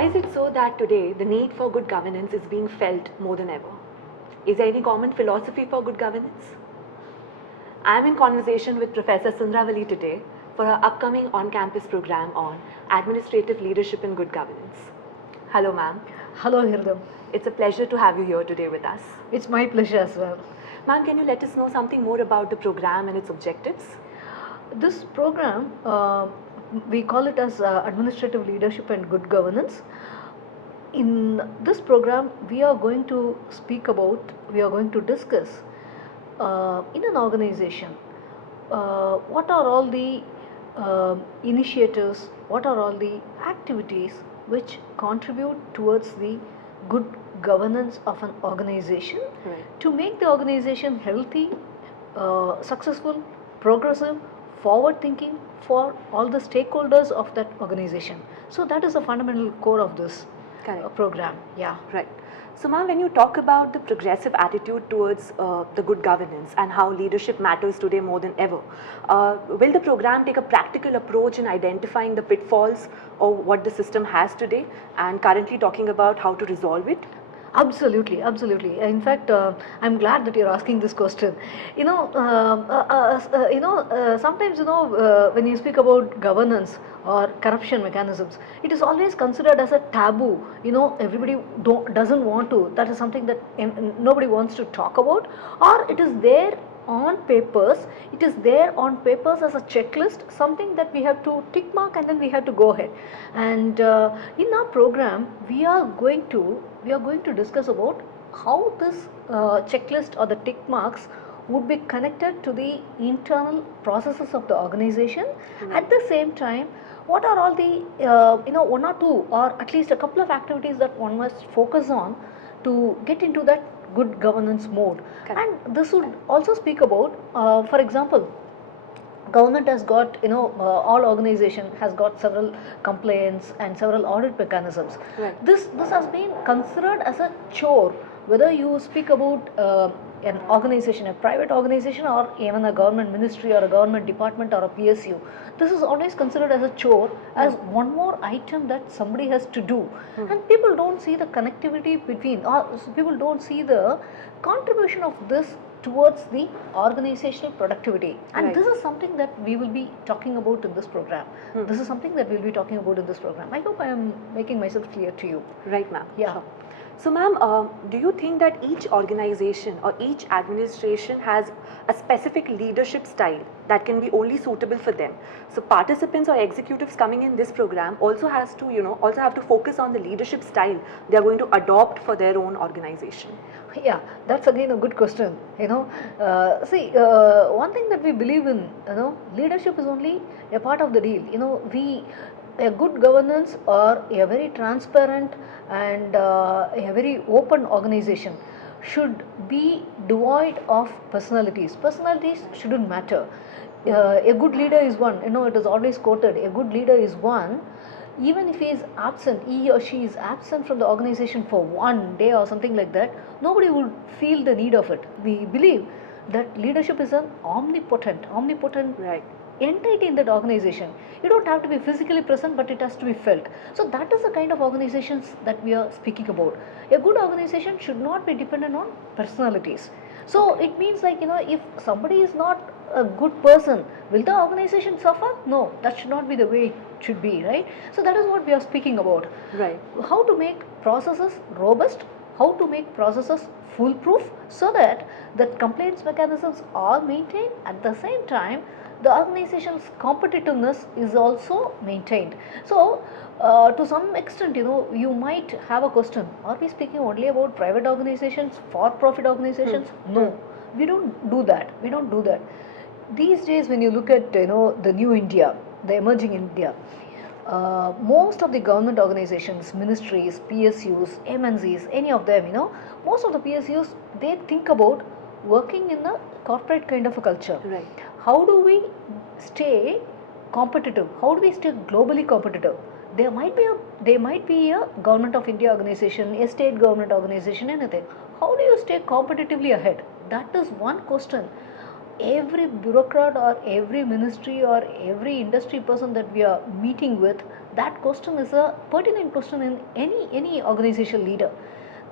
Why is it so that today the need for good governance is being felt more than ever? Is there any common philosophy for good governance? I am in conversation with Professor Sundaravalli today for our upcoming on-campus program on Administrative Leadership and Good Governance. Hello ma'am. Hello Hirdam. It's a pleasure to have you here today with us. It's my pleasure as well. Ma'am, can you let us know something more about the program and its objectives? This program, we call it as Administrative Leadership and Good Governance. In this program, we are going to discuss in an organization, what are all the initiatives, what are all the activities which contribute towards the good governance of an organization, Right. to make the organization healthy, successful, progressive, forward thinking for all the stakeholders of that organization. So that is the fundamental core of this Correct. program. Yeah. Right. So ma'am, when you talk about the progressive attitude towards the good governance and how leadership matters today more than ever, will the program take a practical approach in identifying the pitfalls or what the system has today and currently talking about how to resolve it? Absolutely, absolutely. In fact, I'm glad that you're asking this question. Sometimes when you speak about governance or corruption mechanisms, it is always considered as a taboo. Everybody doesn't want to. That is something that nobody wants to talk about, or it is there on papers. It is there on papers as a checklist, something that we have to tick mark and then we have to go ahead. And in our program, we are going to discuss about how this checklist or the tick marks would be connected to the internal processes of the organization. At the same time, what are all the one or two or at least a couple of activities that one must focus on to get into that good governance mode. And this would also speak about, for example, government has got, all organization has got several complaints and several audit mechanisms. Right. This has been considered as a chore, whether you speak about an organization, a private organization, or even a government ministry or a government department or a PSU. This is always considered as a chore, as one more item that somebody has to do. And people don't see the connectivity between, or people don't see the contribution of this towards the organizational productivity. And Right. this is something that we will be talking about in this program. This is something that we will be talking about in this program. I hope I am making myself clear to you. Right, ma'am. Yeah. Sure. So ma'am, do you think that each organization or each administration has a specific leadership style that can be only suitable for them? So participants or executives coming in this program also have to focus on the leadership style they are going to adopt for their own organization. Yeah, that's again a good question. One thing that we believe in, leadership is only a part of the deal. A good governance or a very transparent and a very open organization should be devoid of personalities. Personalities shouldn't matter. A good leader is one, it is always quoted, a good leader is one. Even if he is absent, he or she is absent from the organization for one day or something like that, nobody would feel the need of it. We believe that leadership is an omnipotent Right. entity in that organization. You don't have to be physically present, but it has to be felt. So that is the kind of organizations that we are speaking about. A good organization should not be dependent on personalities. So it means if somebody is not a good person, will the organization suffer? No, that should not be the way it should be, right? So that is what we are speaking about. Right. How to make processes robust, how to make processes foolproof, so that the complaints mechanisms are maintained. At the same time, the organization's competitiveness is also maintained. So to some extent, you might have a question, are we speaking only about private organizations, for-profit organizations? No, we don't do that. These days, when you look at the new India, the emerging India, most of the government organizations, ministries, PSUs, MNCs, any of them, most of the PSUs, they think about working in a corporate kind of a culture. Right. How do we stay competitive? How do we stay globally competitive? There might be a government of India organization, a state government organization, anything. How do you stay competitively ahead? That is one question every bureaucrat or every ministry or every industry person that we are meeting with, that question is a pertinent question in any organizational leader.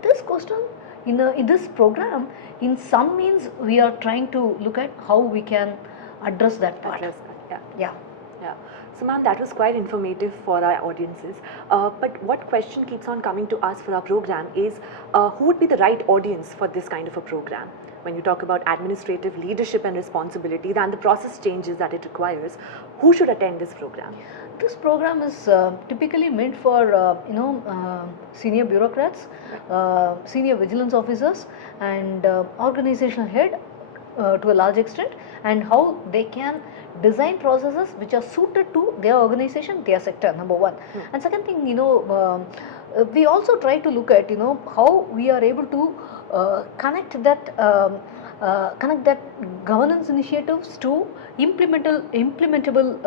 This question in this program, in some means we are trying to look at how we can address that part. Address that, yeah. Yeah. Yeah. So, ma'am, that was quite informative for our audiences. But what question keeps on coming to us for our program is who would be the right audience for this kind of a program? When you talk about administrative leadership and responsibilities and the process changes that it requires, who should attend this program? This program is typically meant for senior bureaucrats, senior vigilance officers, and organizational head to a large extent, and how they can design processes which are suited to their organization, their sector, number one. And second thing, we also try to look at how we are able to connect that governance initiatives to implementable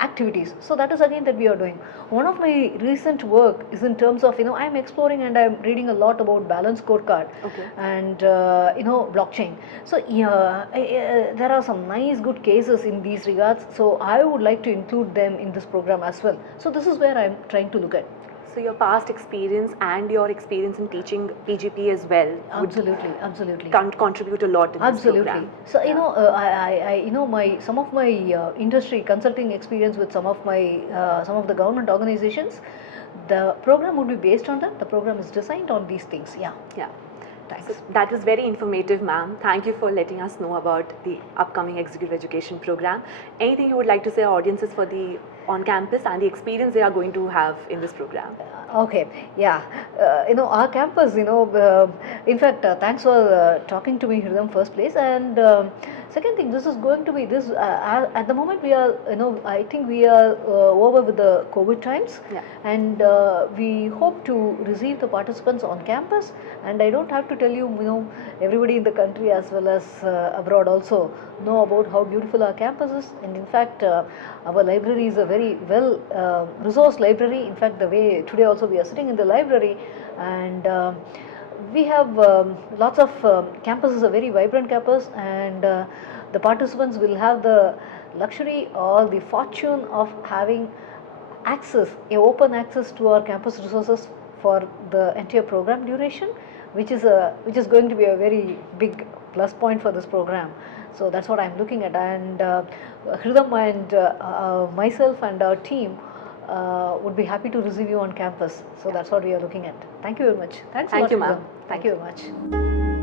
activities. So that is again that we are doing. One of my recent work is in terms of I am exploring and I am reading a lot about balance scorecard. Okay. And blockchain. So there are some nice good cases in these regards. So I would like to include them in this program as well. So this is where I am trying to look at. So your past experience and your experience in teaching PGP as well absolutely contribute a lot in this program. So I some of my industry consulting experience with some of the government organizations, the program would be based on that. The program is designed on these things. Yeah. Thanks. So that was very informative, ma'am. Thank you for letting us know about the upcoming executive education program. Anything you would like to say our audiences for the on campus and the experience they are going to have in this program? Okay, yeah, our campus, in fact, thanks for talking to me here in the first place. And second thing, this is going to be this at the moment we are, I think we are over with the COVID times. Yeah. And we hope to receive the participants on campus. And I don't have to tell you, everybody in the country as well as abroad also know about how beautiful our campus is. And in fact, our library is a very well resourced library. In fact, the way today also we are sitting in the library, and we have lots of campus is a very vibrant campus, and the participants will have the luxury or the fortune of having open access to our campus resources for the entire program duration, which is going to be a very big plus point for this program. So that's what I'm looking at, and Hridam and myself and our team would be happy to receive you on campus. So that's what we are looking at. Thank you very much. Thanks a lot, Thank you, ma'am. Hridam. Thank you very much.